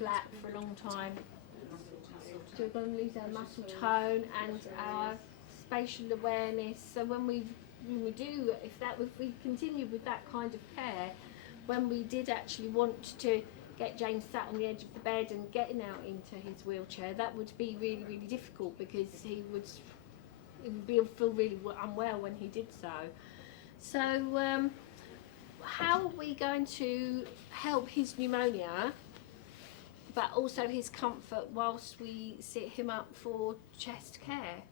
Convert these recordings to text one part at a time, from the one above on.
flat for a long time. So we're going to lose our muscle tone and our spatial awareness. So when we do, if we continue with that kind of care, when we did actually want to get James sat on the edge of the bed and getting out into his wheelchair, that would be really, really difficult because he would feel really unwell when he did so. So how are we going to help his pneumonia but also his comfort whilst we sit him up for chest care?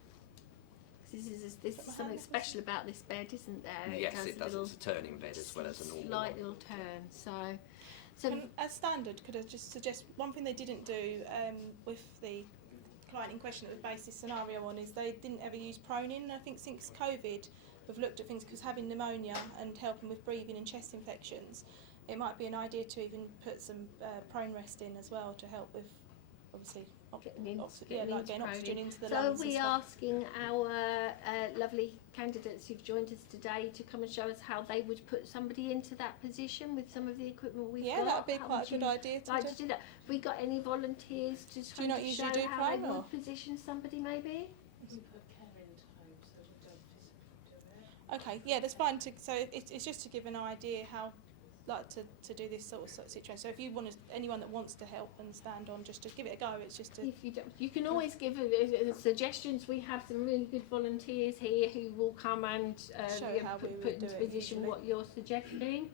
This is something special about this bed, isn't there? Yes, it does. It's a turning bed as well as a normal slight one. little turn. So as standard, could I just suggest one thing they didn't do with the client in question that we based this scenario on is they didn't ever use proning. And I think since COVID, we've looked at things because having pneumonia and helping with breathing and chest infections, it might be an idea to even put some prone rest in as well to help with, obviously, getting oxygen into the lungs. So are we asking our lovely candidates who've joined us today to come and show us how they would put somebody into that position with some of the equipment we've got? Yeah, that would be quite a good idea to do that. Have we got any volunteers to do you not usually do how prone, they or? would position somebody maybe? We put care into home, so we don't physically do it. Okay, yeah, that's fine. So it's just to give an idea how to do this sort of situation. So if you want anyone that wants to help and stand on, just to give it a go. It's just to. If you don't, you can always give suggestions. We have some really good volunteers here who will come and put into position what you're suggesting.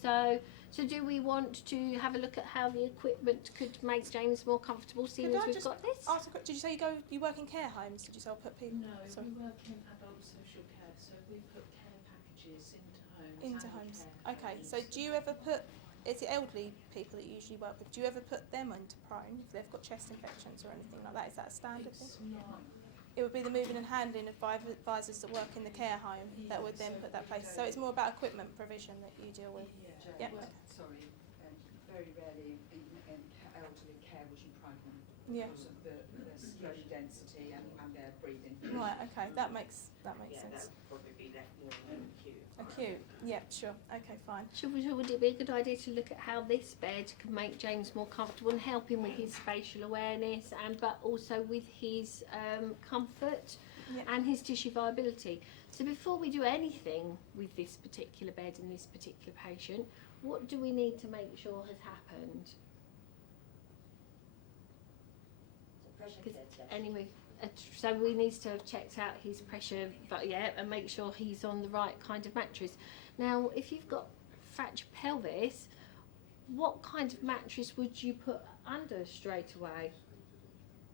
So do we want to have a look at how the equipment could make James more comfortable, seeing as we've got this? Did you say you work in care homes? Did you say put people? No, sorry. we work in adult social care, so we put care packages into homes. Into homes. Okay, so do you ever put, it's the elderly people that you usually work with, do you ever put them into prone if they've got chest infections or anything like that? Is that a standard thing? Not. It would be the moving and handling advisors that work in the care home that would then put that place. So it's more about equipment provision that you deal with. Yeah. Yeah. Sorry, very rarely in elderly care would you prone them because of the slow density and their breathing. Right, okay, that makes sense. That would probably be left more acute. Acute, yeah, sure, okay, fine. Would it be a good idea to look at how this bed can make James more comfortable and help him with his spatial awareness, but also with his comfort and his tissue viability? So before we do anything with this particular bed and this particular patient, what do we need to make sure has happened? Anyway, so we need to have checked out his pressure, and make sure he's on the right kind of mattress. Now, if you've got fractured pelvis, what kind of mattress would you put under straight away?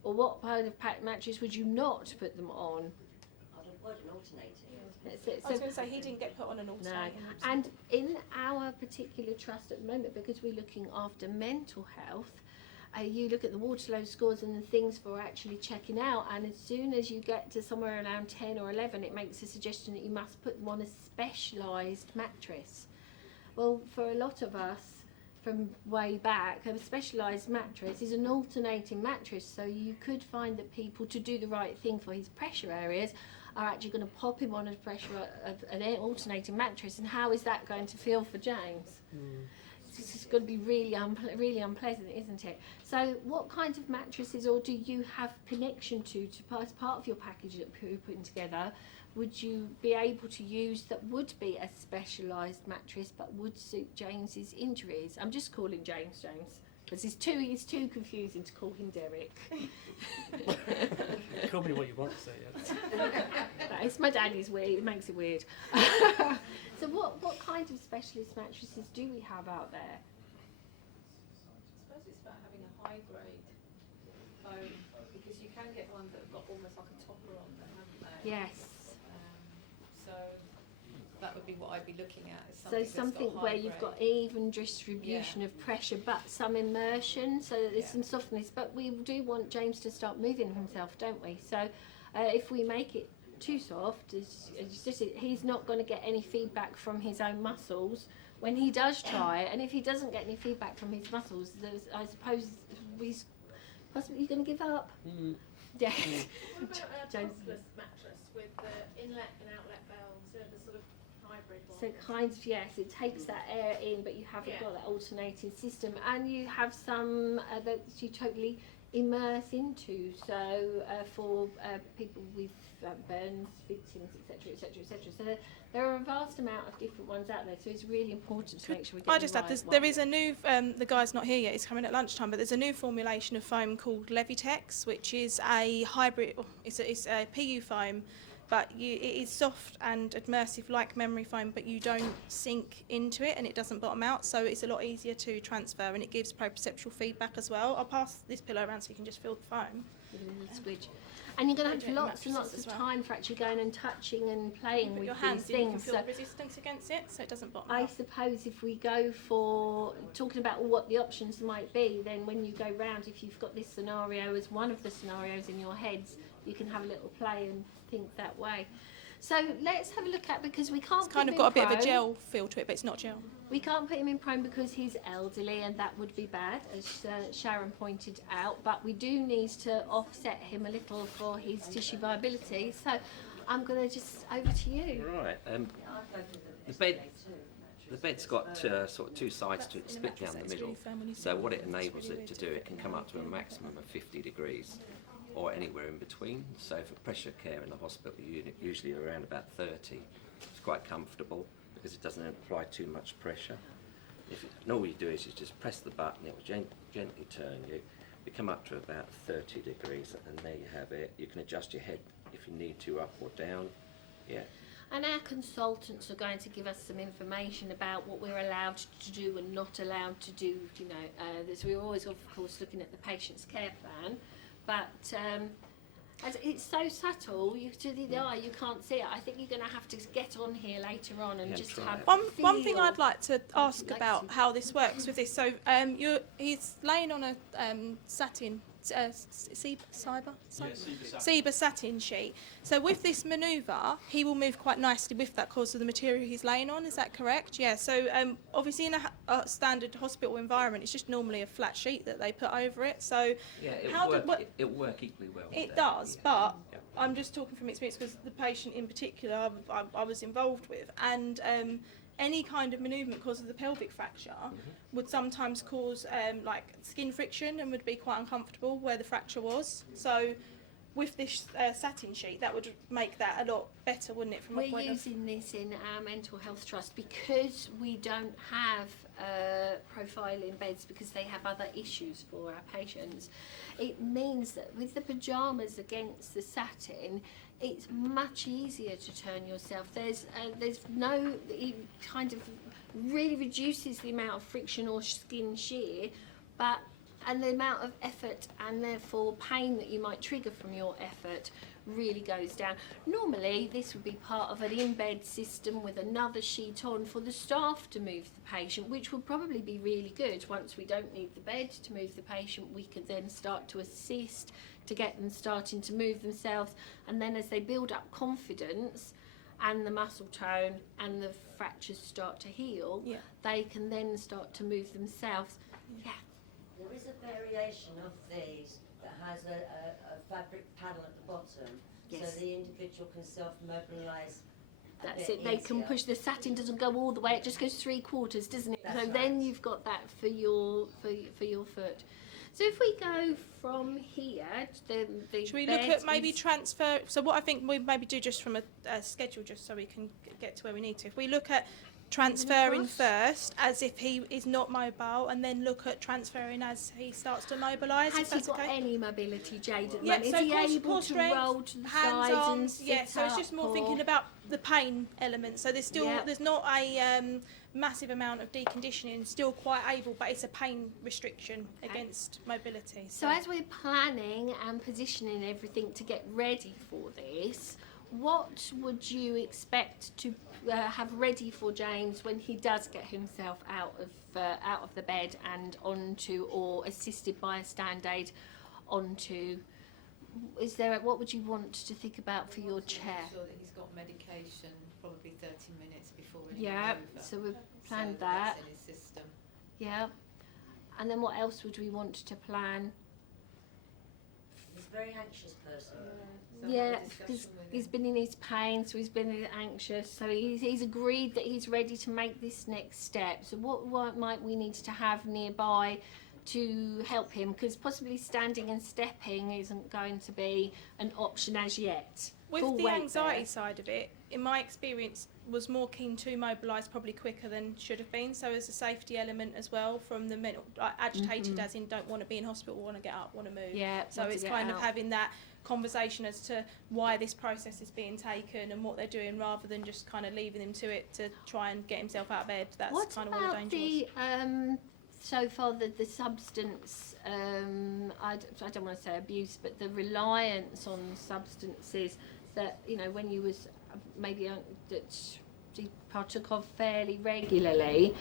Or what kind of mattress would you not put them on? I'd avoid an alternating. I was going to say he didn't get put on an alternating. No. And in our particular trust at the moment, because we're looking after mental health, you look at the Waterloo scores and the things for actually checking out, and as soon as you get to somewhere around 10 or 11, it makes a suggestion that you must put them on a specialised mattress. Well, for a lot of us from way back, a specialised mattress is an alternating mattress, so you could find that people, to do the right thing for his pressure areas, are actually going to pop him on an alternating mattress. And how is that going to feel for James? It's going to be really unpleasant, isn't it? So what kind of mattresses, or do you have connection to as part of your package that you're putting together, would you be able to use that would be a specialised mattress but would suit James's injuries? I'm just calling James, because it's too confusing to call him Derek. Call me what you want to say. No, it's my daddy's weird, it makes it weird. So what kind of specialist mattresses do we have out there? I suppose it's about having a high grade foam, because you can get ones that have got almost like a topper on them, haven't they? Yes. So that would be what I'd be looking at. Is something where you've got even distribution of pressure but some immersion, so that there's some softness. But we do want James to start moving himself, don't we? So if we make it too soft, he's not going to get any feedback from his own muscles when he does try it. And if he doesn't get any feedback from his muscles, I suppose he's possibly going to give up. Yeah. What about a tossless mattress with the inlet and outlet valves, the sort of high hybrid one. So kind of, yes, it takes that air in, but you haven't Yeah. got that alternating system, and you have some that you totally immerse into. So for people with burns victims, etc., etc., etc. So there are a vast amount of different ones out there. So it's really important to make sure we get I just the add, right there one. is a new, the guy's not here yet, he's coming at lunchtime, but there's a new formulation of foam called Levitex, which is a hybrid, it's a PU foam, but it is soft and immersive like memory foam, but you don't sink into it and it doesn't bottom out, so it's a lot easier to transfer, and it gives proprioceptual feedback as well. I'll pass this pillow around so you can just feel the foam. With a little squidge. And you're going to They do have it in lots and lots mattresses of as well. time for actually going and touching and playing Put with your these hands in, you can things. feel So the resistance against it, so it doesn't bottom I out. suppose if we go for talking about what the options might be, then when you go round, if you've got this scenario as one of the scenarios in your heads, you can have a little play and think that way. So let's have a look at, because we can't It's kind put of him got a in bit of a prone. gel feel to it, but it's not gel. We can't put him in prone because he's elderly, and that would be bad, as Sharon pointed out. But we do need to offset him a little for his tissue viability. So I'm going to just over to you. Right. The bed's got sort of two sides to it, In a split mattress, down the it's really middle. firm when you So sit what on it It's enables really it weird to do, it can come up to a maximum of 50 degrees, or anywhere in between. So for pressure care in the hospital, usually around about 30. It's quite comfortable because it doesn't apply too much pressure. And all you do is you just press the button, it will gently turn you. You come up to about 30 degrees, and there you have it. You can adjust your head if you need to, up or down. Yeah. And our consultants are going to give us some information about what we're allowed to do and not allowed to do. You know, we're always, of course, looking at the patient's care plan, but as it's so subtle, to the eye, you can't see it. I think you're going to have to get on here later on and Yeah, just try have it. One thing feel. I'd like to ask like about to- how this works with this. So he's laying on a satin, Ciba satin sheet. So with this manoeuvre, he will move quite nicely with that because of the material he's laying on. Is that correct? Yeah. So obviously in a standard hospital environment, it's just normally a flat sheet that they put over it. So Yeah, it'll work equally well. with it that. does, Yeah. but Yeah. I'm just talking from experience because the patient in particular I was involved with, and any kind of manoeuvement cause of the pelvic fracture would sometimes cause like skin friction and would be quite uncomfortable where the fracture was. So with this satin sheet, that would make that a lot better, wouldn't it? From a We're point of using this in our mental health trust because we don't have profiling beds because they have other issues for our patients. It means that with the pyjamas against the satin, it's much easier to turn yourself. There's no, it kind of really reduces the amount of friction or skin shear, and the amount of effort and therefore pain that you might trigger from your effort really goes down. Normally this would be part of an in-bed system with another sheet on for the staff to move the patient, which would probably be really good. Once we don't need the bed to move the patient, we can then start to assist to get them starting to move themselves, and then as they build up confidence and the muscle tone and the fractures start to heal, Yeah. they can then start to move themselves. Yeah. There is a variation of these that has a fabric panel at the bottom, Yes. so the individual can self-mobilise. That's it. They can push. The satin doesn't go all the way; it just goes 3/4, doesn't it? That's So right. then you've got that for your foot. So if we go from here, the Should we bed look at maybe is- transfer? So what I think we maybe do just from a schedule, just so we can get to where we need to. If we look at transferring across? first, as if he is not mobile, and then look at transferring as he starts to mobilise. Has if he that's got okay. any mobility, Jade, at the Yeah, moment? so Is he core able to strength, roll to the hands, sides and arms, sit yeah. So it's just up, more or- thinking about the pain element. So there's still Yeah. there's not a massive amount of deconditioning. Still quite able, but it's a pain restriction against mobility. So as we're planning and positioning everything to get ready for this, what would you expect to have ready for James when he does get himself out of the bed and onto, or assisted by a stand aid onto? What would you want to think about for your chair? Make sure that he's got medication, probably 30 minutes before any Yeah, manoeuvre. so we've planned So that. that's in his system. Yeah. And then what else would we want to plan? He's a very anxious person. So Yeah, have a discussion because with he's him. been in his pain, so he's been anxious. So he's agreed that he's ready to make this next step. So what might we need to have nearby to help him? Because possibly standing and stepping isn't going to be an option as yet. With Full the weight anxiety there. side of it, in my experience, was more keen to mobilise probably quicker than should have been. So as a safety element as well, from the mental, like agitated as in don't want to be in hospital, want to get up, want to move. Yeah. So want to it's get kind of out. having that conversation as to why this process is being taken and what they're doing, rather than just kind of leaving him to it to try and get himself out of bed. That's What kind of what the about danger was. so far the substance? I don't want to say abuse, but the reliance on substances that when you was maybe that he partook of fairly regularly.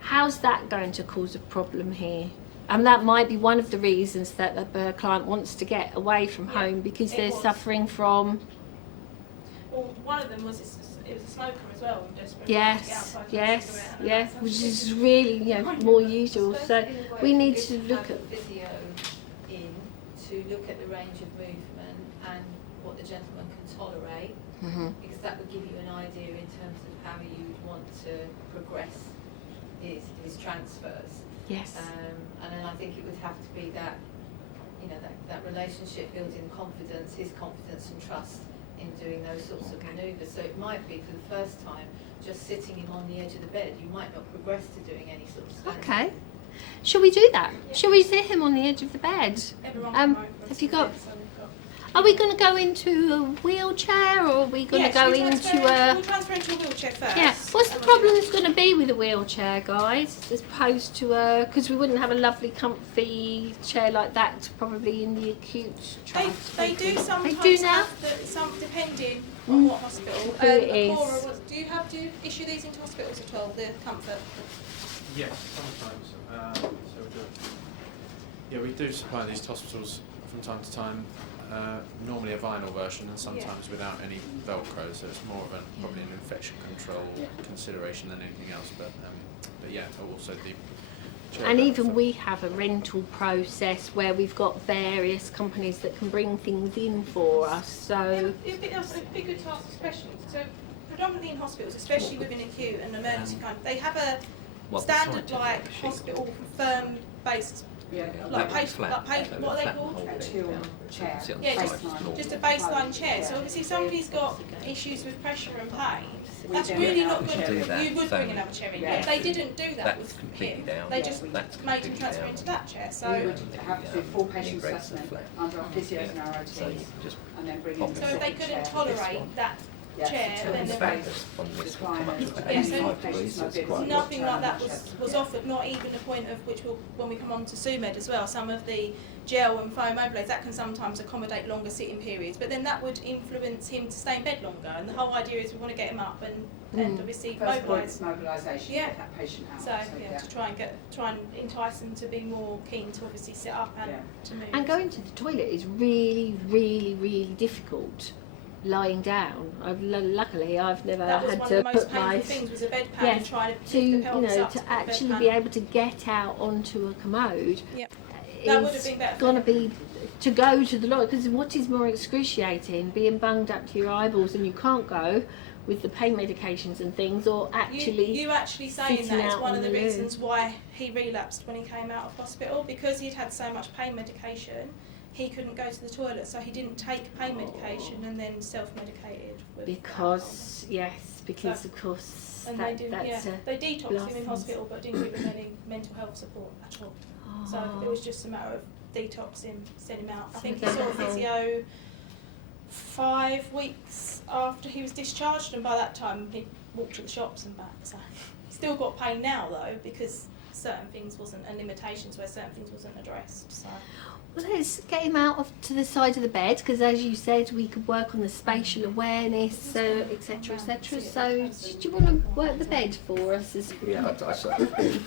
How's that going to cause a problem here? And that might be one of the reasons that the client wants to get away from home, because it they're was. suffering from. Well, one of them was it was a smoker as well. Desperate Yes, to get outside yes, and yeah, which is really more usual. So we need to look at. Physio in to look at the range of movement and what the gentleman can tolerate, because that would give you an idea in terms of how you would want to progress his transfers. Yes. And then I think it would have to be that, that relationship building confidence, his confidence and trust in doing those sorts of manoeuvres. So it might be for the first time just sitting him on the edge of the bed. You might not progress to doing any sort of standing. Okay. Shall we do that? Shall we sit him on the edge of the bed? Everyone come over Have to you got? the bed, so we've got- Are we going to go into a wheelchair, or are we going to go should we into We'll transfer into a wheelchair first. Yeah. What's the and we'll do problem that's going to be with a wheelchair, guys, as opposed to because we wouldn't have a lovely, comfy chair like that probably in the acute that. trust. They do sometimes do now? have some depending on what hospital. Who it is. Cora, do you issue these into hospitals at all? The comfort. Yes, sometimes. We do supply these to hospitals from time to time. Normally a vinyl version, and sometimes without any Velcro, so it's more of probably an infection control consideration than anything else. But also the chair And back even for- we have a rental process where we've got various companies that can bring things in for us. So It'd be good to ask questions. So predominantly in hospitals, especially within acute and emergency they have a What standard site like is it? hospital firm based like patient, what are they called? chair. Yeah, just a baseline chair. So obviously if somebody's got issues with pressure and pain, that's really not We good. do that, You would so bring another chair in. Yeah. But they didn't do that That's with completely him. down. They just That's made him completely transfer down. into that chair. We So would have to do full patient integrates the assessment flat. under our physios and our So you OTs, just and then bring pop in it the if they second couldn't chair. tolerate that chair, to then the they space. on this will come up to about Yeah, so 85 degrees, so it's quite nothing like that was offered, not even the point of which will, when we come on to SUMED as well, some of the gel and foam overlays, that can sometimes accommodate longer sitting periods, but then that would influence him to stay in bed longer, and the whole idea is we want to get him up and obviously First point mobilise. is mobilisation, Yeah. get that patient out. So to try and entice them to be more keen to obviously sit up and to move. and going to the toilet is really, really, really difficult. Lying down. Luckily, I've never that was had one to of the most put painful my things was a bedpan Yes, and trying to to lift the pelvis up to put the actually bedpan. be able to get out onto a commode. Yep. That would have Is been better for going to him. be to go to the lot, because what is more excruciating, being bunged up to your eyeballs and you can't go with the pain medications and things, or actually you actually saying sitting that is out one on of the the loo. reasons why he relapsed when he came out of hospital, because he'd had so much pain medication. He couldn't go to the toilet, so he didn't take pain medication and then self-medicated with because because So- of course and that, they didn't. that's They detoxed him in blessings. hospital, but didn't give him any mental health support at all. So it was just a matter of detoxing, send him out. I So think he then saw a the whole- physio 5 weeks after he was discharged, and by that time he walked to the shops and back. So still got pain now though, because certain things wasn't, and limitations where certain things wasn't addressed. So Well, let's get him out of to the side of the bed, because as you said, we could work on the spatial awareness, etc., etc. So, do you want to work the bed for us? Yeah,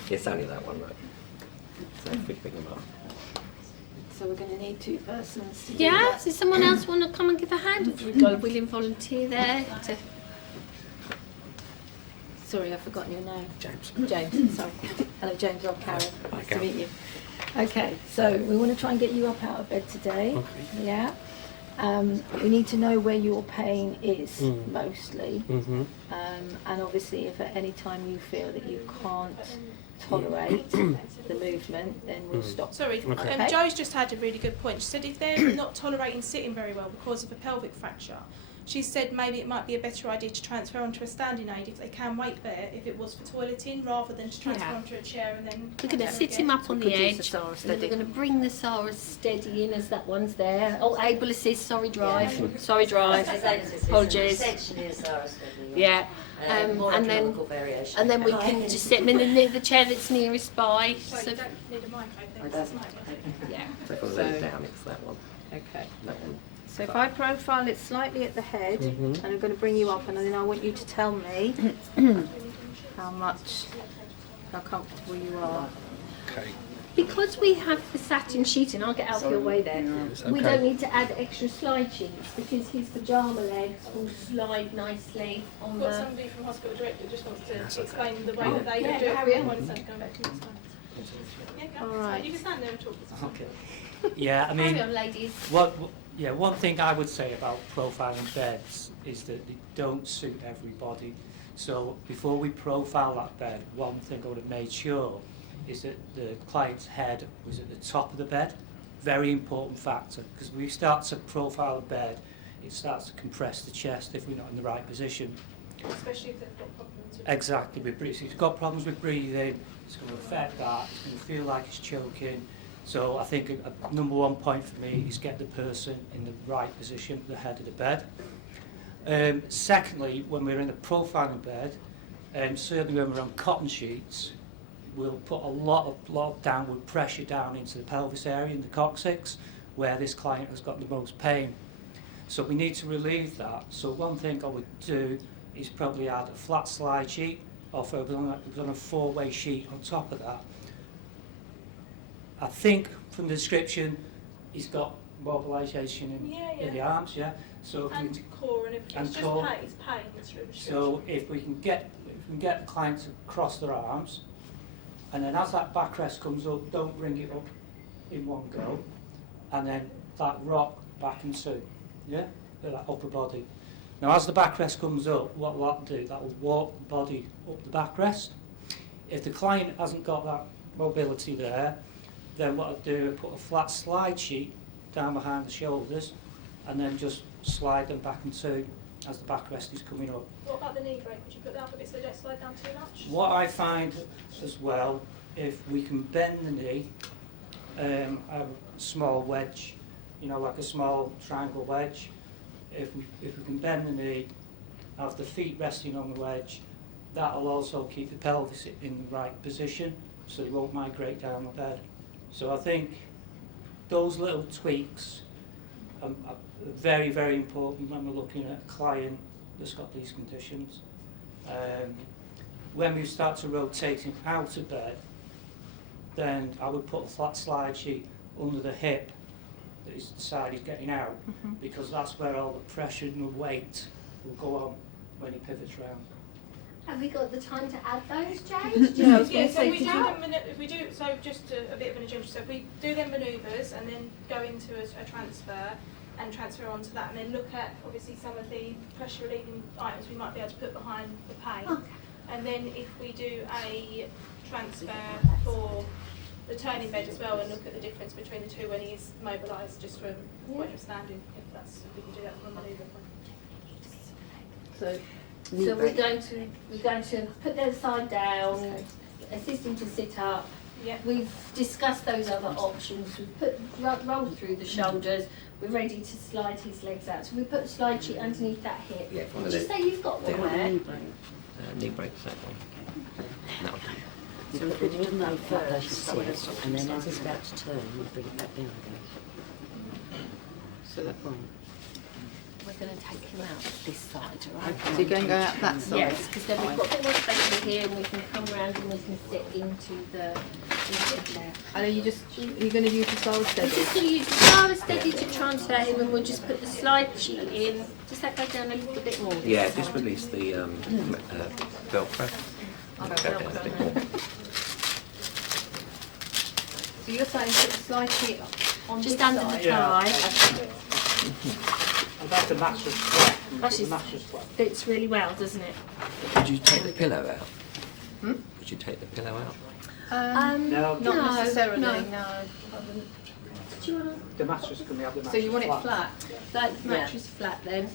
it's only that one, though. So if we pick them up. So we're going to need 2 persons to do that. Does someone else want to come and give a hand? We've got a willing volunteer there. Sorry, I've forgotten your name. James. James, sorry. Hello, James. I'm Karen. Hi, Nice to Karen. meet you. Okay, so we want to try and get you up out of bed today. Okay. Yeah. We need to know where your pain is mostly. Mm-hmm. And obviously, if at any time you feel that you can't tolerate the movement, then we'll stop. Sorry, Okay. Jo's just had a really good point. She said if they're not tolerating sitting very well because of a pelvic fracture, she said maybe it might be a better idea to transfer onto a standing aid if they can wait there, if it was for toileting, rather than to transfer onto a chair and then... We're going to sit him up on the edge, and then we're going to bring the SARA steady in as that one's there. Oh, able assist, sorry drive, sorry drive. Apologies. Essentially a SARA study. Yeah. More And then economical variation. and then we can just sit him in the chair that's nearest by. So So, you don't need a mic, I think. I It's don't. mic. yeah. So if I let it down, it's that one. Okay. That one. So if I profile it slightly at the head, Mhm. and I'm going to bring you up, and then I want you to tell me how comfortable you are. Okay. Because we have the satin sheeting, I'll get out of your way there. We Okay. don't need to add extra slide sheets because his pyjama legs will slide nicely on I've the. got somebody from hospital director just wants to That's okay. explain the way Oh, that they yeah, do it. carry on. I want to go back to this one. Yeah, go. All It's fine. right. You can stand there and talk. It's fine. Okay. Yeah, I mean, Carry on, ladies. one thing I would say about profiling beds is that they don't suit everybody. So before we profile that bed, one thing I would have made sure is that the client's head was at the top of the bed. Very important factor, because when we start to profile the bed, it starts to compress the chest if we're not in the right position. Especially if they've got problems with Exactly, with breathing. If you've got problems with breathing, it's going to affect that. It's going to feel like it's choking. So I think a number one point for me is get the person in the right position, the head of the bed. Secondly, when we're in a profiling bed, certainly when we're on cotton sheets, we'll put a lot of downward pressure down into the pelvis area, in the coccyx, where this client has got the most pain. So we need to relieve that. So one thing I would do is probably add a flat slide sheet, or if it was on a four-way sheet on top of that. I think from the description, he's got mobilisation in the arms, yeah. So if we and core and everything. and It's just core. pain. It's pain. It's really So if we can get the client to cross their arms, and then as that backrest comes up, don't bring it up in one go, and then that rock back and two, yeah, that upper body. Now as the backrest comes up, what will that do? That will walk the body up the backrest. If the client hasn't got that mobility there, then what I'll do, I put a flat slide sheet down behind the shoulders, and then just slide them back and two as the backrest is coming up. What about the knee break? Would you put that up a bit so they don't slide down too much? What I find as well, if we can bend the knee, a small wedge, you know, like a small triangle wedge. If we can bend the knee, have the feet resting on the wedge, that'll also keep the pelvis in the right position, so they won't migrate down the bed. So I think those little tweaks are very, very important when we're looking at a client that's got these conditions. When we start to rotate him out of bed, then I would put a flat slide sheet under the hip that is the side he's getting out, because that's where all the pressure and the weight will go on when he pivots round. Have we got the time to add those, James? I was going to Yeah, so say, we did do you? them. We do so just a bit of an agenda. So we do them manoeuvres and then go into a transfer and transfer onto that, and then look at obviously some of the pressure relieving items we might be able to put behind the pain. Okay. And then if we do a transfer for the turning bed as well, and look at the difference between the two when he's mobilised just from when you're standing, if we can do that from a manoeuvre point. So we're going to put the other side down, assist him to sit up. Yeah. We've discussed those other options. We've rolled through the shoulders. We're ready to slide his legs out. So we put a slide sheet underneath that hip. Yeah, one Did of you the say you've got one there? knee breaks, that one. No. So we put it on first, and then as it's about to turn, we bring it back down again. So that one. When going to take him out this side, all right? So you're going to go out that side? Yes, because then we've got a bit more space over here and we can come around and we can sit into the chair. And are you going to use the sole We're steady? just going to use the power steady to transfer him, and we'll just put the slide sheet in. Does that go down a little bit more? Yeah, just release the Velcro. I'll Go down a bit more. So you're saying put the slide sheet on Just this under side? the thigh. And that's the mattress flat. That's The just- mattress flat. Fits really well, doesn't it? Would you take the pillow out? Would you take the pillow out? No, Not necessarily, no. no. Do you want the mattress can be have the mattress So you want it flat? like the mattress flat then?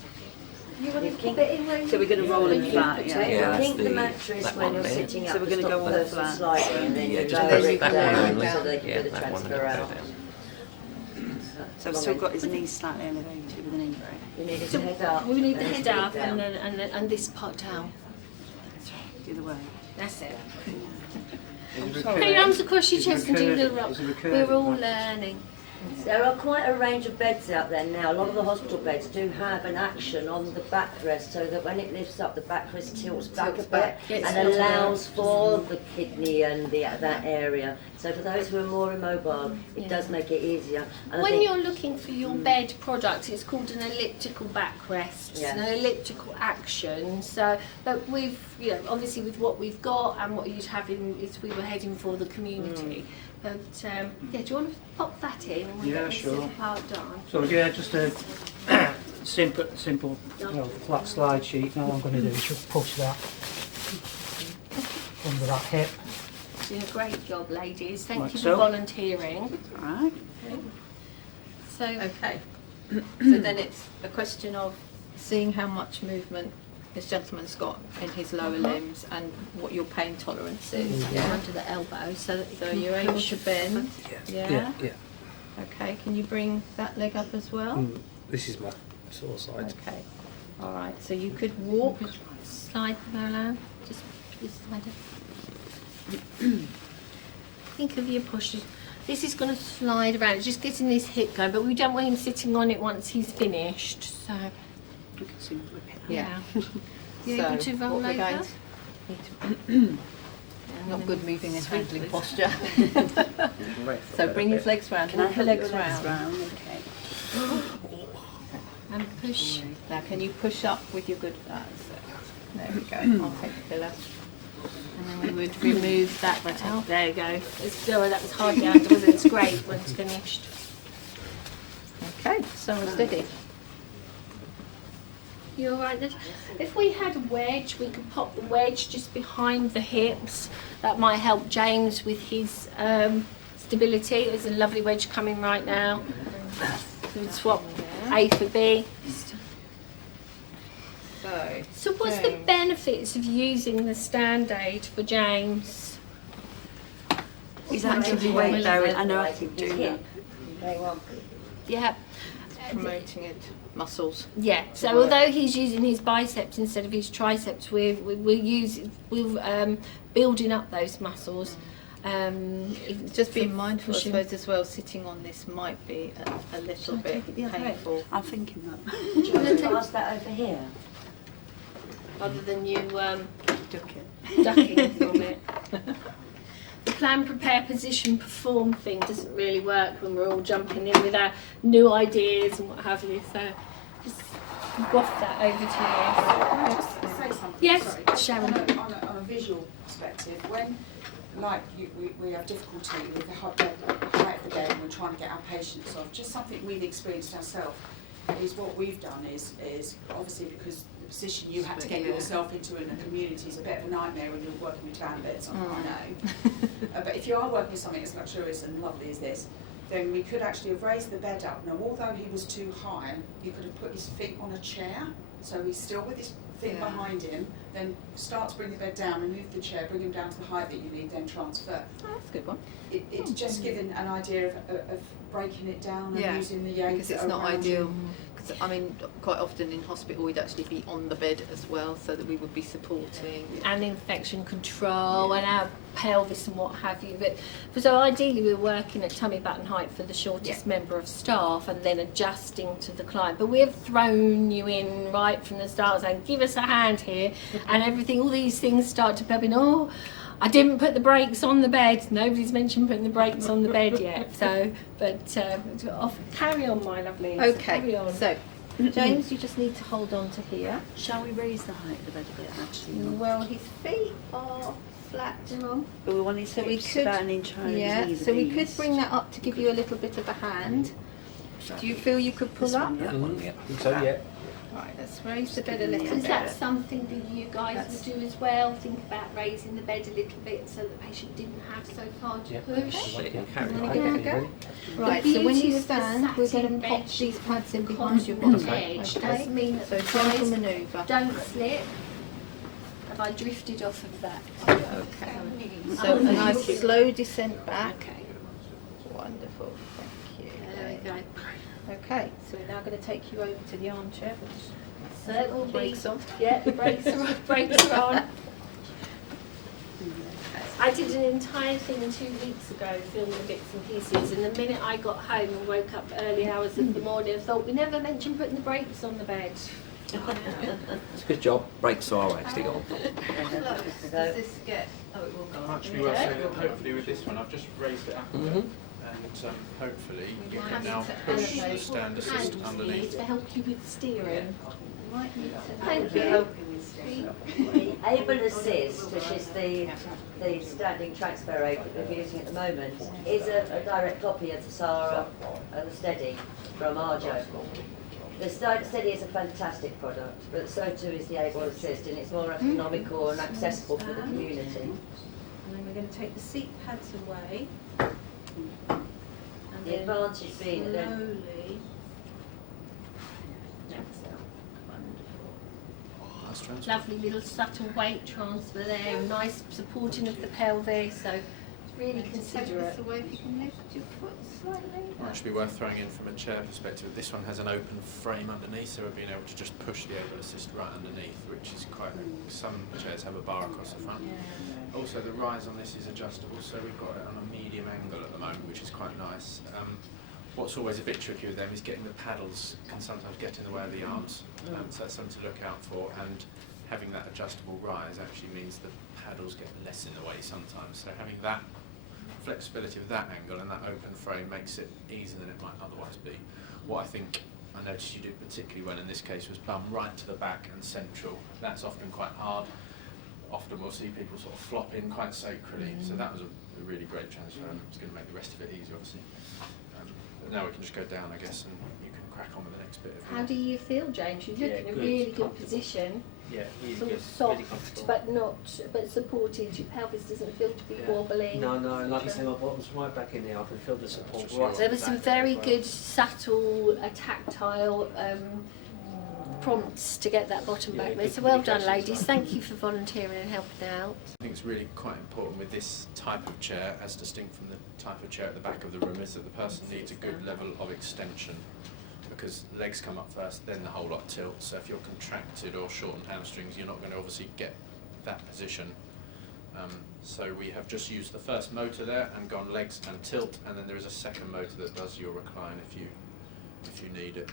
You want to You keep keep- it in where So we're going to roll when it you flat, put yeah. it? Yeah, Keep the the- mattress that when one you're there. sitting So up we're to gonna go stop all first flat. and sliding, and then Yeah, you just lower press it that down one only. so they can Yeah, do the that one will transfer go out. down. So I've still got his knees slightly elevated with an knee break. You need So to head up. we need the and head feet up down. and this part down. The other way. That's it. I'm Put your arms across your chest and do the rock. We're all learning. There are quite a range of beds out there now. A lot of the hospital beds do have an action on the backrest so that when it lifts up, the backrest tilts back a bit Gets and it allows for the kidney and that area. So for those who are more immobile, it does make it easier. And I When think you're looking for your bed product, it's called an elliptical backrest, Yeah. an elliptical action. So, but we've, obviously with what we've got and what you'd have in, is we were heading for the community. But yeah, do you want to pop that in and we'll Yeah, get this sure. little part done? So yeah, just a simple flat slide sheet. Now what I'm going to do is just push that under that hip. Doing a great job, ladies. Thank Like you so. for volunteering. All right. So, Okay. So then it's a question of seeing how much movement this gentleman's got in his lower limbs and what your pain tolerance is. Yeah. under the elbow, so that So you you're can able push to bend. Yeah. yeah. Okay. Can you bring that leg up as well? This is my sore side. Okay. All right. So you could walk. slide Marilyn. Just slide it. Think of your pushes. This is going to slide around. It's just getting this hip going, but we don't want him sitting on it once he's finished. So We can soon whip it. Yeah. you So able to roll what we're over? going to- Not good moving and handling posture. So bring his legs round. Can I Walk the help legs your legs round. round? Okay. And push. Now, can you push up with your good? There we go. I'll take the pillow. And then we would remove that right out. There you go. That was hard down, wasn't it? It's great when it's finished. Okay. So steady. You alright? If we had a wedge, we could pop the wedge just behind the hips. That might help James with his stability. There's a lovely wedge coming right now. So we'd swap A for B. So what's the benefits of using the stand aid for James? He's actively weight bearing. I know I keep doing that. Very well. Yeah. Promoting it. Muscles. Yeah. So although he's using his biceps instead of his triceps, we're building up those muscles. Just being mindful, I pushing. suppose, as well. Sitting on this might be a little bit take it the other way? painful. I'm thinking that. Do you want to pass that over here? Rather than you Duck it. ducking from it. The plan, prepare, position, perform thing doesn't really work when we're all jumping in with our new ideas and what have you. So just waft that over to you. Say something. Yes, sorry. Sharon. On a visual perspective, when we have difficulty with the height of the bed and we're trying to get our patients off, just something we've experienced ourselves is what we've done is obviously because the position you had to get yourself into in the community is a bit of a nightmare when you're working with clown beds, I know. But if you are working with something as luxurious and lovely as this, then we could actually have raised the bed up. Now, although he was too high, you could have put his feet on a chair, so he's still with his feet behind him, then start to bring the bed down, remove the chair, bring him down to the height that you need, then transfer. Oh, that's a good one. It's just giving an idea of breaking it down and Yeah, using the aids Because it's that not are around ideal. you. 'Cause, I mean, quite often in hospital we'd actually be on the bed as well, so that we would be supporting. And infection control and our pelvis and what have you. But so ideally we're working at tummy button height for the shortest member of staff and then adjusting to the client. But we've thrown you in right from the start saying, give us a hand here, and everything, all these things start to pop in. Oh, I didn't put the brakes on the bed. Nobody's mentioned putting the brakes on the bed yet. So, but carry on, my lovely. Okay, Carry on. so James, you just need to hold on to here. Shall we raise the height of the bed a bit, actually? Well, his feet are flat. But we want his So we hips could, about an inch higher yeah, than his knees so at we could least. bring that up to give you a little bit of a hand. Do you feel you could pull This up? one, yeah. Mm, yeah. So yeah. Right, let's raise the bed a little Is bit. that something that you guys would do as well? Think about raising the bed a little bit so the patient didn't have so far to push? Let him carry Wanna on. give it a go? Right, so when you stand, we're going to pop these pads in behind your bottom. Edge Okay? does mean So that the gentle thighs manoeuvre. don't slip. Have I drifted off of that? Okay. So a nice slow descent back. Okay. Wonderful, thank you. There we go. Okay, so we're now going to take you over to the armchair, which So it will be. brakes on. Yeah, the brakes are on. Brakes are on. I did an entire thing 2 weeks ago, filming bits and pieces, and the minute I got home and woke up early hours of the morning, I thought, we never mentioned putting the brakes on the bed. It's a good job. Brakes are actually on. Does this get, oh, it will go on. Actually, worth saying that hopefully with this one, I've just raised it up a bit, and hopefully you can now push the stand assist underneath. To help you with steering. Might need to Thank know. you. The Able Assist, which is the standing transfer aid that we're using at the moment, is a direct copy of the Sara and the Steady from Arjo. The Steady is a fantastic product, but so too is the Able Assist, and it's more economical and accessible for the community. And then we're going to take the seat pads away. And The then advantage being that then slowly. Nice transfer. Lovely little subtle weight transfer there, nice supporting of the pelvis, so really Take considerate. this away if you can lift your foot slightly. Might actually be worth throwing in from a chair perspective. This one has an open frame underneath, so we're being able to just push the Able Assist right underneath, which is quite. Some chairs have a bar across the front. Also, the rise on this is adjustable, so we've got it on a medium angle at the moment, which is quite nice. What's always a bit tricky with them is getting the paddles can sometimes get in the way of the arms, so that's something to look out for. And having that adjustable rise actually means the paddles get less in the way sometimes. So having that flexibility of that angle and that open frame makes it easier than it might otherwise be. What I think I noticed you did particularly well in this case was bum right to the back and central. That's often quite hard. Often we'll see people sort of flop in quite sacredly. So that was a really great transfer, and it's going to make the rest of it easier, obviously. But now we can just go down, I guess, and you can crack on with the next bit. How do you feel, James? You look Yeah, in a good, really good comfortable. position, Yeah, really sort good, of soft, really comfortable. but supported. Your pelvis doesn't feel to be Yeah. wobbling. No, and like you say, my bottom's right back in there. I can feel the support That's right. just There at was the some back there very as well. good, subtle, tactile prompts to get that bottom Yeah, back there. good So well done, communication ladies. as Thank you for volunteering and helping out. I think it's really quite important with this type of chair, as distinct from the type of chair at the back of the room, is that the person needs a good level of extension, because legs come up first, then the whole lot tilts. So if you're contracted or shortened hamstrings, you're not going to obviously get that position. So we have just used the first motor there and gone legs and tilt, and then there is a second motor that does your recline if you need it.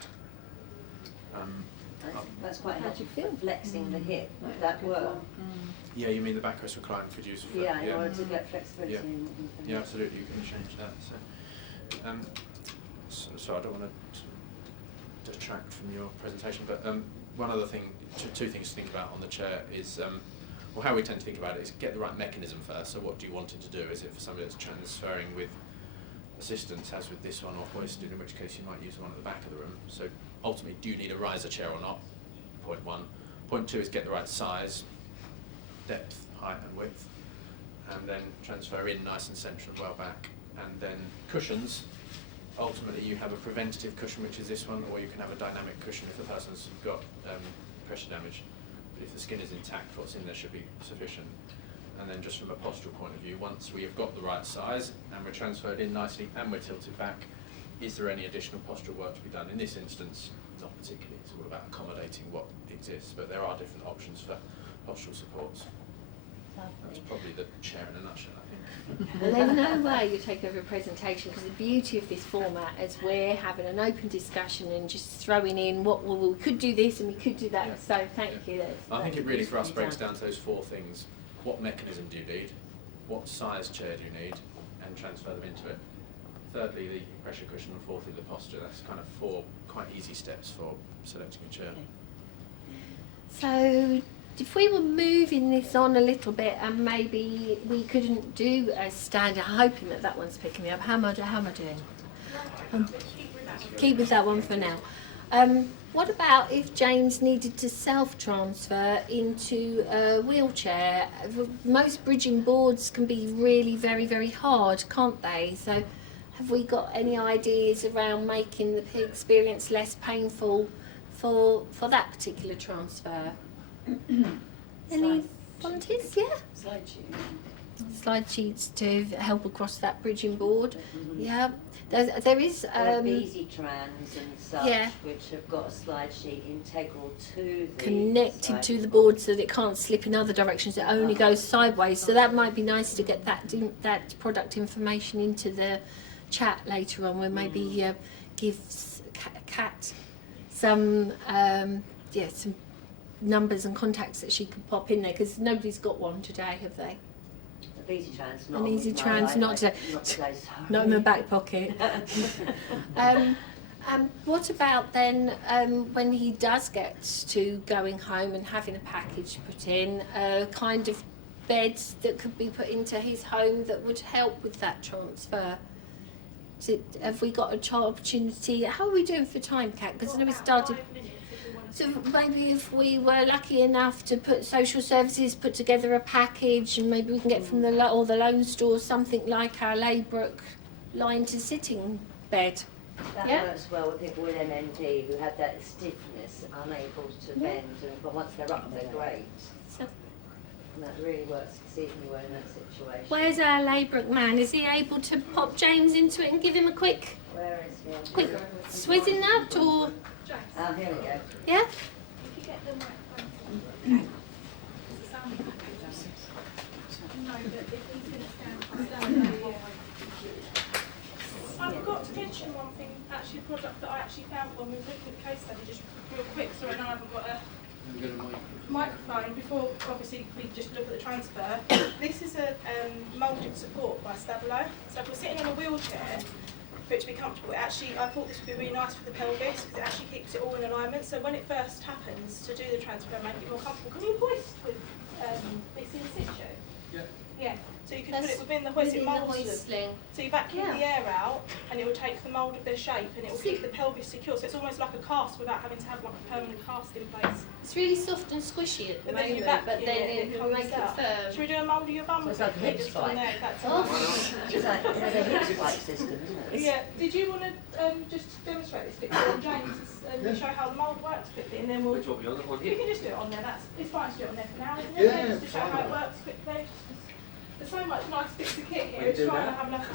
that's quite How do helpful you feel? for flexing the hip. Would that work? Yeah, you mean the backrest recline could use for Yeah, in order to get flexibility. Yeah. in Yeah, absolutely, you can change that. So I don't want to detract from your presentation, but one other thing, two things to think about on the chair is, well, how we tend to think about it is get the right mechanism first. So what do you want it to do? Is it for somebody that's transferring with assistance, as with this one, or hoisted, in which case you might use the one at the back of the room. So ultimately, do you need a riser chair or not? Point one. Point two is get the right size, depth, height and width, and then transfer in nice and central and well back. And then cushions, ultimately you have a preventative cushion, which is this one, or you can have a dynamic cushion if the person's got pressure damage. But if the skin is intact, what's in there should be sufficient. And then just from a postural point of view, once we have got the right size and we're transferred in nicely and we're tilted back, is there any additional postural work to be done? In this instance, not particularly. It's all about accommodating what exists, but there are different options for postural supports. That's probably the chair in a nutshell, I think. And there's no way you take over a presentation, because the beauty of this format is we're having an open discussion and just throwing in what we could do this and we could do that. So thank you. I think it really for us breaks down to those 4 things. What mechanism do you need? What size chair do you need? And transfer them into it. Thirdly, the pressure cushion, and fourthly, the posture. That's kind of 4 quite easy steps for selecting a chair. So if we were moving this on a little bit and maybe we couldn't do a standard, hoping that one's picking me up. How am I doing? Keep with that one for now. What about if James needed to self-transfer into a wheelchair? Most bridging boards can be really very, very hard, can't they? So have we got any ideas around making the experience less painful for that particular transfer? Any volunteers? Yeah? Slide sheets to help across that bridging board. Yeah. There is easy trans and such, which have got a slide sheet integral to the connected to the board so that it can't slip in other directions. It only goes sideways. So that might be nice to get that product information into the chat later on, where maybe give Kat some some numbers and contacts that she could pop in there, because nobody's got one today, have they? Easy trans, not an easy trans, not today. Not in my back pocket. What about then when he does get to going home and having a package put in, kind of beds that could be put into his home that would help with that transfer? Have we got an opportunity? How are we doing for time, Kat? Because I know we started. So maybe if we were lucky enough to put social services put together a package, and maybe we can get from the loan store something like our Laybrook line to sitting bed. That works well with people with MND who have that stiffness, unable to bend, but once they're up, they're great. So, and that really works exceedingly well in that situation. Where's our Laybrook man? Is he able to pop James into it and give him a quick swizz in that, or? Oh, here we go. Yeah? If you get the microphone. I forgot to mention one thing, actually, a product that I actually found when we were looking at the case study, just real quick. Sorry, I haven't got a microphone. Before, obviously, we just look at the transfer. This is a moulded support by Stabilo. So if we're sitting in a wheelchair, for it to be comfortable, actually, I thought this would be really nice for the pelvis, because it actually keeps it all in alignment. So when it first happens, to do the transfer, make it more comfortable. Can you hoist with this in situ? Yeah. Yeah. So you can put it within the hoist. It moulds them. So you vacuum the air out, and it will take the mould of their shape, and it will keep the pelvis secure. So it's almost like a cast without having to have like a permanent cast in place. It's really soft and squishy at the moment, but then it will make it firm. Should we do a mould of your bum? It's like a hip spike. It's like a hip spike system, isn't it? Yeah. Did you want to just demonstrate this bit for James and show how the mould works quickly, and then we'll. You can just do it on there. It's fine to do it on there for now, isn't it? Just to show how it works quickly. There's so much nice bits of kit here. It's trying to have enough.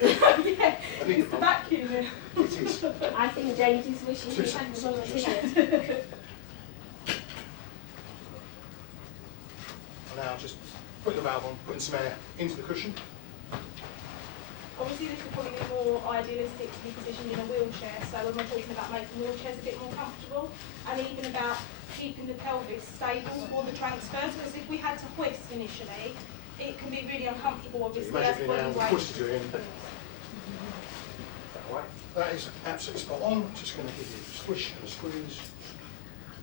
Yeah, it's the vacuum. I think James is wishing he hadn't volunteered. Now just put the valve on, putting some air into the cushion. Obviously this would probably be more idealistic to be positioned in a wheelchair, so when we're talking about making wheelchairs a bit more comfortable, and even about keeping the pelvis stable for the transfers, because if we had to hoist initially, it can be really uncomfortable, obviously, as body weight. Pushed you in. That way. That is absolutely spot on. Just going to give you a squish and a squeeze.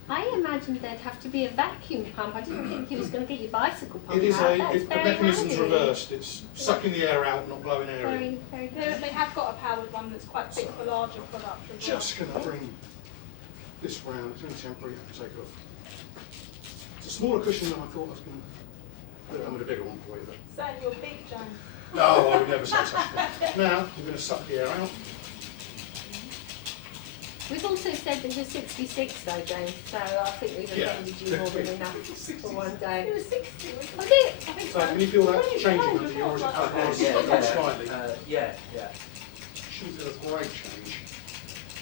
I imagined there'd have to be a vacuum pump. I didn't think he was going to get your bicycle pump. It is out. the mechanism's reversed. It's sucking the air out, not blowing air in. Very good. They have got a powered one that's quite big for larger products. Just going to bring this round. It's only temporary. I can take it off. It's a smaller cushion than I thought I was going to. I'm with a bigger one for you. Saying you're big, James. No, I would never say such a thing. Now, I'm going to suck the air out. We've also said that you're 66 though, James, so I think we've offended you more than enough for one day. You were 60, Was it? I think So, can you feel that changing under you, or is it slightly? Yeah. Shouldn't feel a great change.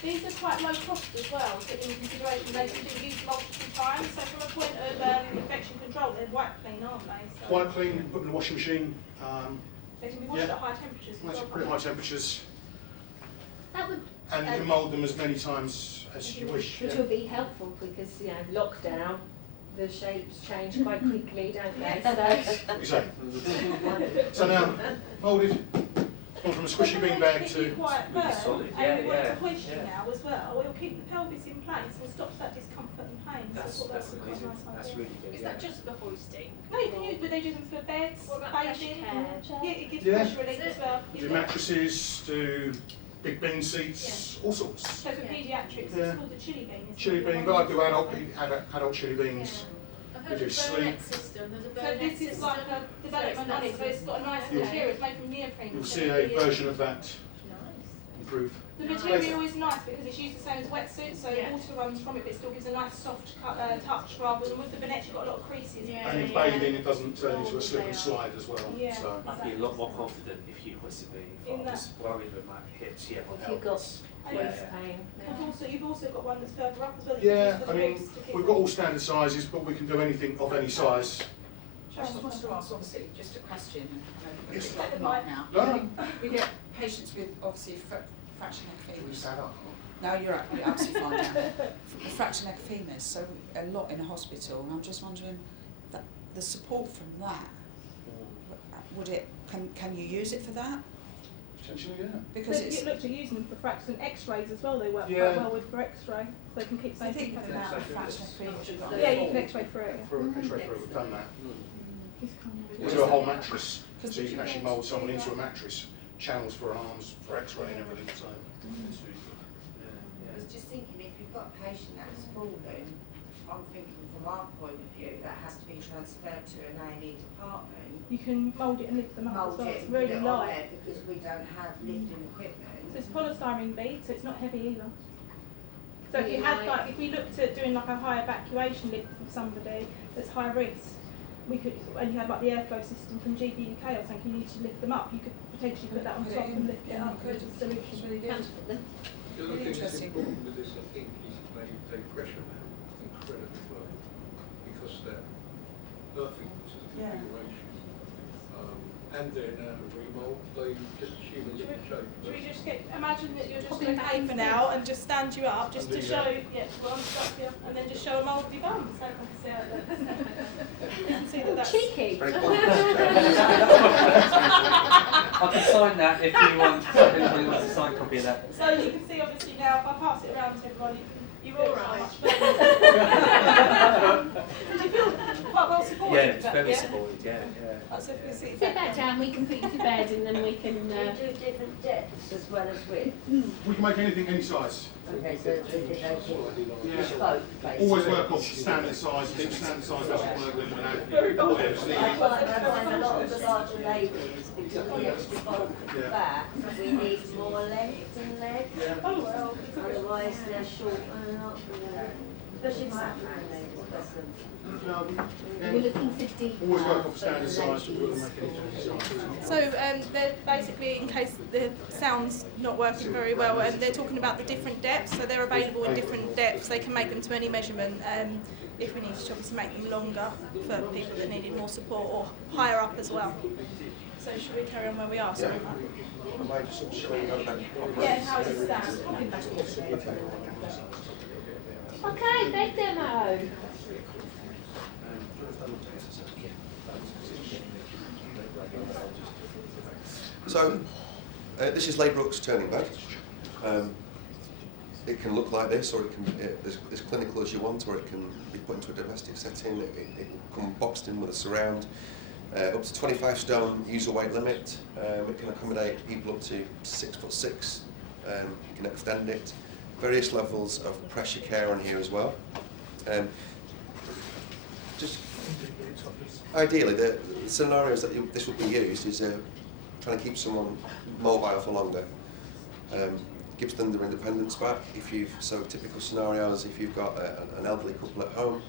These are quite low cost as well, so in consideration they can be used multiple times. So from a point of infection control, they're white clean, aren't they? So Quite clean, you can put them in the washing machine. they can be washed Yeah. at high temperatures as That's well. pretty high temperatures. That would, And you can mould them as many times as you wish. which would be helpful because, you know, lockdown, the shapes change quite quickly, don't they? So, Exactly. So now, moulded, gone from a squishy bean bag It's to... quite firm, solid, and yeah, we want yeah, to hoist you yeah. now as well. It'll keep the pelvis in place and stops that discomfort and pain. So I That's thought that was quite a amazing. nice That's idea. really good. Is yeah. that just for hoisting? No, you can use, but they do them for beds, What about pressure bathing. care? Yeah, it gives Yeah. pressure relief as well. Do mattresses, do big bean seats, all sorts. So for paediatrics, Yeah. it's called the chili bean. isn't Chili it? bean, but I do adult chili beans. I've We heard do of sleep. Burnett system. There's a So Burnett this system. is like a development on it, so it's got a nice You'll- material, it's made from neoprene. You'll so see a really- version of that Nice. improved. The material is nice because it's used the same as wetsuit, so Yeah. water runs from it, but it still gives a nice soft touch rather than with the Burnett you've got a lot of creases. Yeah. And in bathing, it doesn't turn into a slip and slide as well. Yeah. So I'd be a lot more confident if you hoisted me. In I'm that- just worried with my hips, yeah, my if you've got pelvis. waist pain. You've also got one that's further up as well. yeah, I mean, we've got all standard sizes, but we can do anything of any size. I just wanted to ask, obviously, just a question, Yes. like the mark now. No. We get patients with, obviously, fracture neck We femurs. stand up. No, you're absolutely fine now. The fracture neck femurs, so a lot in a hospital, and I'm just wondering, that the support from that, would it, can you use it for that? Potentially, yeah. Because They it's, looked at using them for fractures and x-rays as well, they work Yeah. quite well with for x-ray, so they can keep I saying think things the like amount that. of fracture neck femurs you've got. Yeah, you can x-ray through it. For X-ray through, we've done that. It's kind We of- do a whole mattress, so you can actually mould someone into a mattress. Channels for arms, for X-ray and everything, so. I was just thinking, if you've got a patient that's fallen, I'm thinking from our point of view, that has to be transferred to an A&E department. You can mould it and lift them up as Mould well, it it's and put really it on light. there because we don't have lifting equipment. So it's polystyrene bead, so it's not heavy either. So if Really you had light. if we looked at doing like a high evacuation lift for somebody that's high risk, we could, and you had like the airflow system from GB UK or something, you need to lift them up, you could potentially put that on Put it top in. and lift it Yeah, up you could. as a solution. Really good. The other Really thing that's interesting. important with this, I think, is they take pressure now incredibly low because they're perfect to the Yeah. configuration. And they're now remold, they just assume it's in shape. Should we just imagine that you're just on paper now and just stand you up just to show, well I'm stuck here, and then just show a mould of your bum, so I can see how it looks. You can see that that's... Cheeky. I can sign that if you want. If anybody wants a signed copy of that. So you can see obviously now, if I pass it around to everyone, you're all right. Did you feel quite well supported? Yeah, with it's that, very yeah? supported. Yeah, yeah. That's if we see Sit back down, we can put you to bed and then we can... Do you do different depths as well as width? We can make anything any size. Okay, so they can Yeah. bespoke, basically. Always work off standard size. If standard size doesn't work, then we'll add whatever's I needed. find a lot of the larger ladies, because of the extra bulk at the back, we need more length in legs. Oh well. Otherwise they're short and up, especially my African ladies, bless them. You're looking for deep... Always work off standard size, but we'll make anything any size. So they're basically, in case the sound's not working very well, they're talking about the different depths, so they're available in different depths. They can make them to any measurement. If we need to obviously make them longer for people that needed more support, or higher up as well. So should we carry on where we are? Sorry. Yeah, how does it stand? Okay, bed demo. So, this is Laybrook's turning bed. It can look like this, or it can be as clinical as you want, or it can be put into a domestic setting. It will come boxed in with a surround. Up to 25 stone user weight limit. It can accommodate people up to 6'6". You can extend it. Various levels of pressure care on here as well. Just ideally, the scenarios that this would be used is trying to keep someone mobile for longer. Gives them their independence back. So typical scenarios, if you've got an elderly couple at home,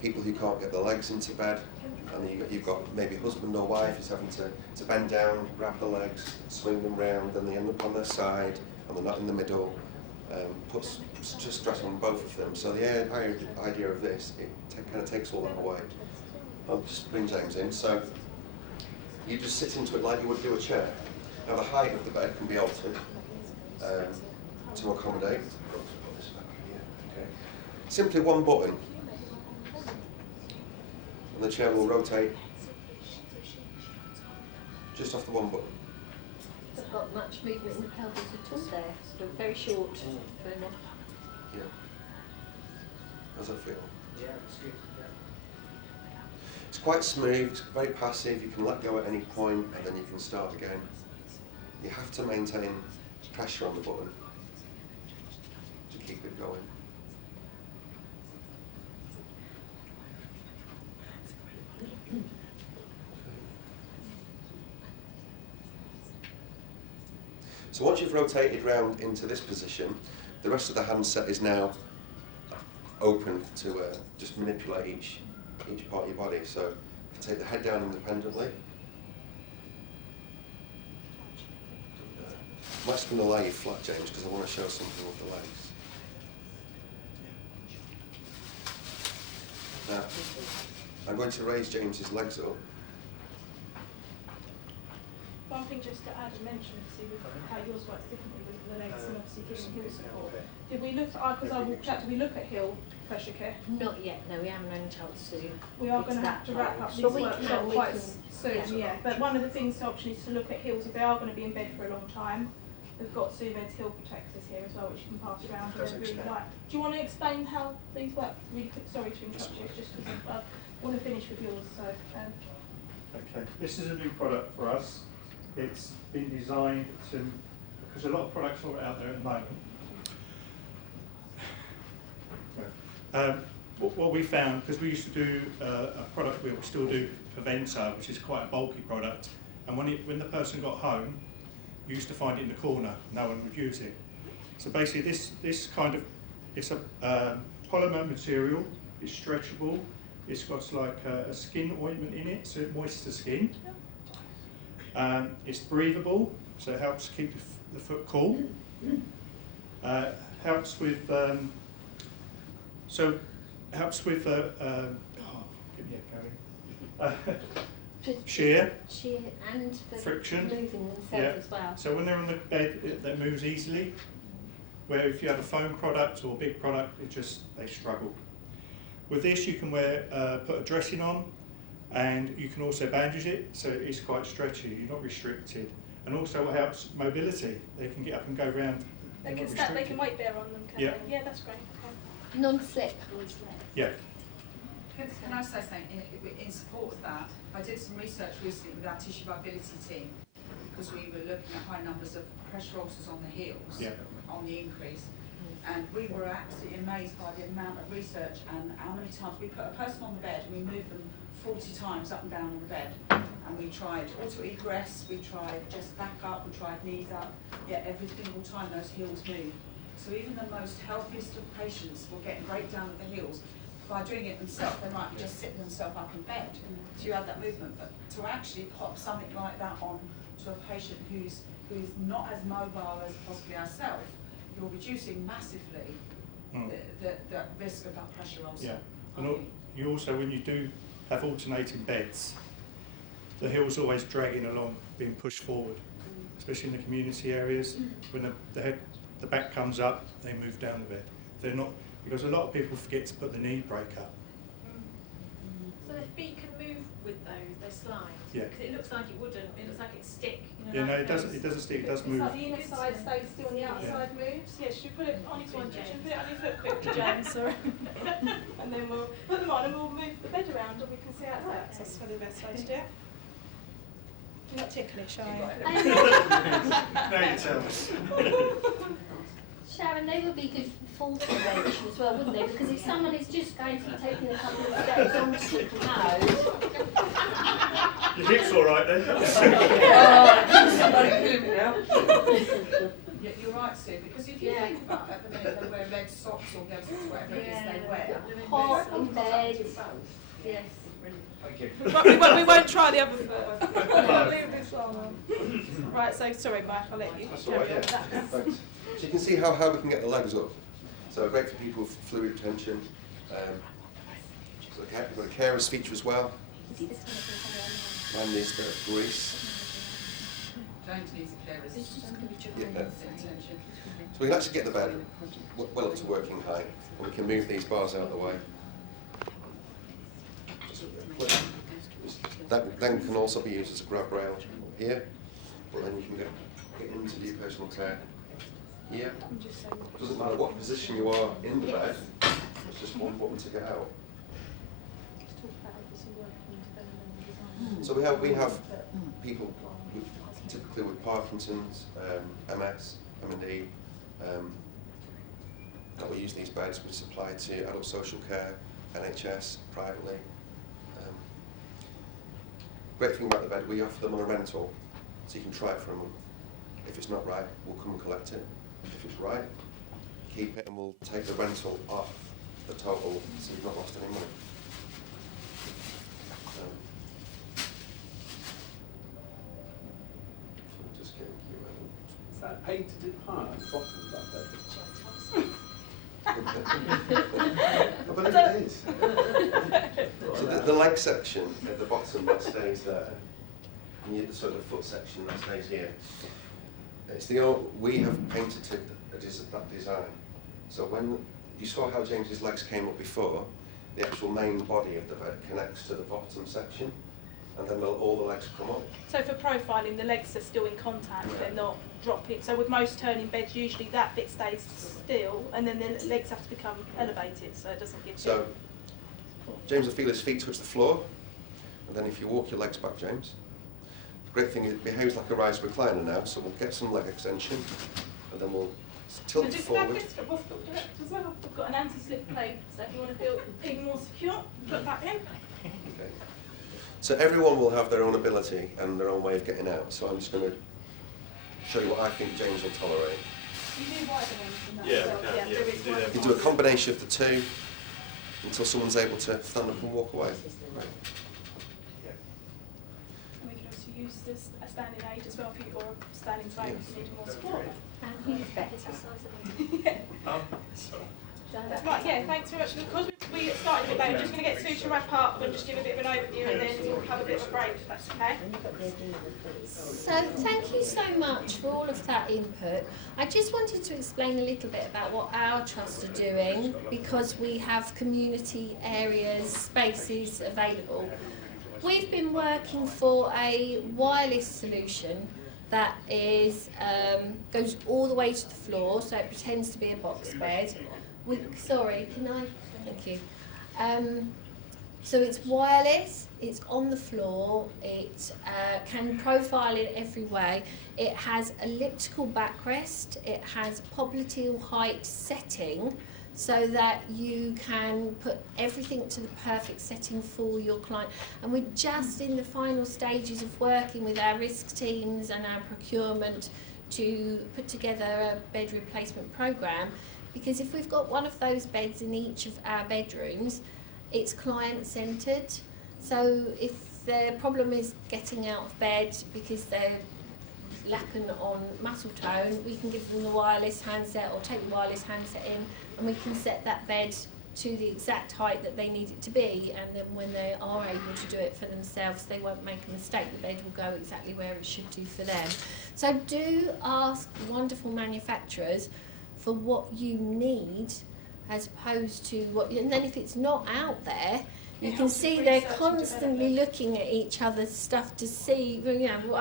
people who can't get their legs into bed, and you've got maybe husband or wife who's having to bend down, grab the legs, swing them round, and they end up on their side, and they're not in the middle. puts just stress on both of them. So the idea of this, it kind of takes all that away. I'll just bring James in. So you just sit into it like you would do a chair. Now the height of the bed can be altered to accommodate. Okay. Simply one button, and the chair will rotate just off the one button. Not got much movement in the pelvis at all there. But very short for enough. Yeah. How's that feel? Yeah, it's good. It's quite smooth, it's very passive, you can let go at any point and then you can start again. You have to maintain pressure on the button to keep it going. So once you've rotated round into this position, the rest of the handset is now open to just manipulate each part of your body. So you can take the head down independently. I'm just going to lay you flat, James, because I want to show something with the legs. Now, I'm going to raise James's legs up. One thing just to add and mention, see with how yours works differently with the legs and obviously giving heel support. Did we look at, because I walked out, did we look at heel pressure care? Not yet, no, we haven't had a chance to. We are going to have to wrap up this workshop quite soon, yeah. But one of the things to option is to look at heels if they are going to be in bed for a long time. We've got Suved's heel protectors here as well, which you can pass around. Really like. Do you want to explain how these work really quick? Sorry to interrupt you, it's just because I want to finish with yours. So. Okay, this is a new product for us. It's been designed to, because a lot of products are out there at the moment. What we found, because we used to do a product, we still do Preventer, which is quite a bulky product, and when the person got home, you used to find it in the corner, no one would use it. So basically this kind of, it's a polymer material, it's stretchable, it's got like a skin ointment in it, so it moistens the skin. It's breathable, so it helps keep the foot cool. Helps with shear and for friction, moving themselves as well. So when they're on the bed, that moves easily. Where if you have a foam product or a big product, they struggle. With this, you can put a dressing on, and you can also bandage it, so it's quite stretchy. You're not restricted, and also it helps mobility. They can get up and go round. They can stand. They can weight bear on them. Can they? Yeah, that's great. Okay. Non-slip. Yeah. Can I say something in support of that? I did some research recently with our tissue viability team because we were looking at high numbers of pressure ulcers on the heels, on the increase, and we were absolutely amazed by the amount of research and how many times we put a person on the bed and we moved them 40 times up and down on the bed, and we tried auto egress, we tried just back up, we tried knees up, yet every single time those heels moved. So even the most healthiest of patients were getting breakdown of the heels. By doing it themselves, they might be just sitting themselves up in bed, so you have that movement. But to actually pop something like that on to a patient who's not as mobile as possibly ourselves, you're reducing massively the risk of that pressure ulcer. Yeah, and you also, when you do have alternating beds, the heel's always dragging along, being pushed forward, especially in the community areas. When the back comes up, they move down the bed. They're not. Because a lot of people forget to put the knee brake up. So the feet can move with those, they slide? Yeah. Because it looks like it wouldn't, it looks like it stick. Yeah, no, it doesn't stick, it does move. It's like the inner side stays still and the outside moves. Yeah, should we put it on your foot? Should we put it on your foot quickly, James? Sorry. And then we'll put them on and we'll move the bed around and we can see how it works. That's probably the best way to do it. You're not ticklish, are you? No, you tell me. Sharon, they would be good fall prevention as well, wouldn't they? Because if someone is just going to be taking a couple of steps on the sticky nose. Your hip's all right then. Yeah, you're right, Sue, because if you think about it, at the minute they wear red socks or whatever it is they wear. Hot in bed. Yes. Thank you. We won't try the other foot. Leave this one on. Right, so sorry, Mike, I'll let you. That's all right, yeah. Thanks. So you can see how we can get the legs up. So great for people with fluid retention. So we've got a carer's feature as well. Mine needs a bit of grease. James needs a carer's Yeah. So we can actually get the bed well up to working height, and we can move these bars out of the way. That then can also be used as a grab rail here, but then you can get into your personal care here. It doesn't matter what position you are in the bed, it's just one button to get out. So we have people typically with Parkinson's, MS, M&E, that will use these beds, but it's applied to adult social care, NHS, privately. Great thing about the bed, we offer them on a rental, so you can try it for a month. If it's not right, we'll come and collect it. If it's right, keep it, and we'll take the rental off the total, so you've not lost any money. Just getting you ready. Is that painted in high at the bottom of that bed? I believe it is. So the leg section at the bottom, that stays there, and the sort of foot section that stays here. It's we have painted that design. So when you saw how James's legs came up before, the actual main body of the bed connects to the bottom section, and then all the legs come up. So for profiling, the legs are still in contact, they're not dropping. So with most turning beds, usually that bit stays still, and then the legs have to become elevated, so it doesn't give. So James will feel his feet touch the floor, and then if you walk your legs back, James, the great thing is it behaves like a rise recliner now, so we'll get some leg extension, and then we'll tilt it forward. We've got an anti-slip plate, so if you want to feel even more secure, put that in. Okay. So everyone will have their own ability and their own way of getting out, so I'm just going to show you what I think James will tolerate. You do wider ones than that. Yeah, so, we can, yeah, we can do that. You do a combination of the two until someone's able to stand up and walk away. And we can also use this a standing aid as well, if you or a standing frame if you need more support. And he's better. Right, yeah, thanks very much. Because we started a bit late, we're just going to get Sue to wrap up and just give a bit of an overview, and then we'll have a bit of a break, if that's okay. So thank you so much for all of that input. I just wanted to explain a little bit about what our trust are doing, because we have community areas, spaces available. We've been working for a wireless solution that is goes all the way to the floor, so it pretends to be a box bed. Sorry, can I? Thank you. So it's wireless, it's on the floor, it can profile in every way. It has elliptical backrest, it has popliteal height setting, so that you can put everything to the perfect setting for your client. And we're just in the final stages of working with our risk teams and our procurement to put together a bed replacement programme. Because if we've got one of those beds in each of our bedrooms, it's client-centred. So if their problem is getting out of bed because they're lacking on muscle tone, we can give them the wireless handset or take the wireless handset in, and we can set that bed to the exact height that they need it to be, and then when they are able to do it for themselves, they won't make a mistake. The bed will go exactly where it should do for them. So do ask wonderful manufacturers for what you need, as opposed to what, and then if it's not out there, you can see they're constantly looking at each other's stuff to see, well,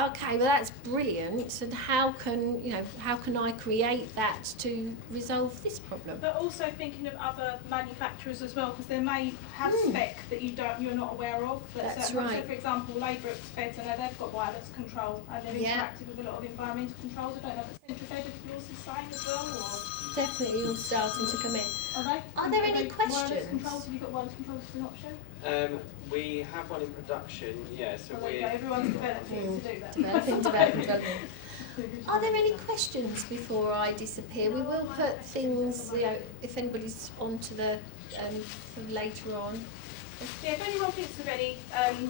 okay, well that's brilliant, and how can I create that to resolve this problem? But also thinking of other manufacturers as well, because they may have spec that you're not aware of. That's So, right. for example, Ladbrokes beds, I know they've got wireless control, and they're interactive with a lot of environmental controls. I don't know if Central Bed of yours is the same as well, or Definitely all starting to come in. are they? Are there any Wireless questions? controls? Have you got wireless controls as an option? We have one in production, yeah, so Well, there you go, everyone's developing to do that. Developing. Are there any questions before I disappear? We will put things, if anybody's onto the for later on. Yeah, if anyone thinks of any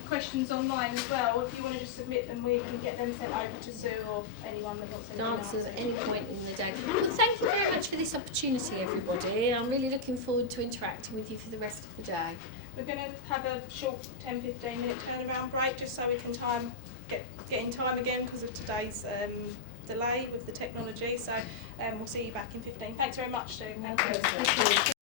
questions online as well, if you want to just submit them, we can get them sent over to Sue or anyone that wants anything Answers at answered. any point in the day. Well, thank you very much for this opportunity, everybody. I'm really looking forward to interacting with you for the rest of the day. We're going to have a short 10-15 minute turnaround break just so we can get in time again because of today's delay with the technology. So we'll see you back in 15. Thanks very much, Sue. Thank you.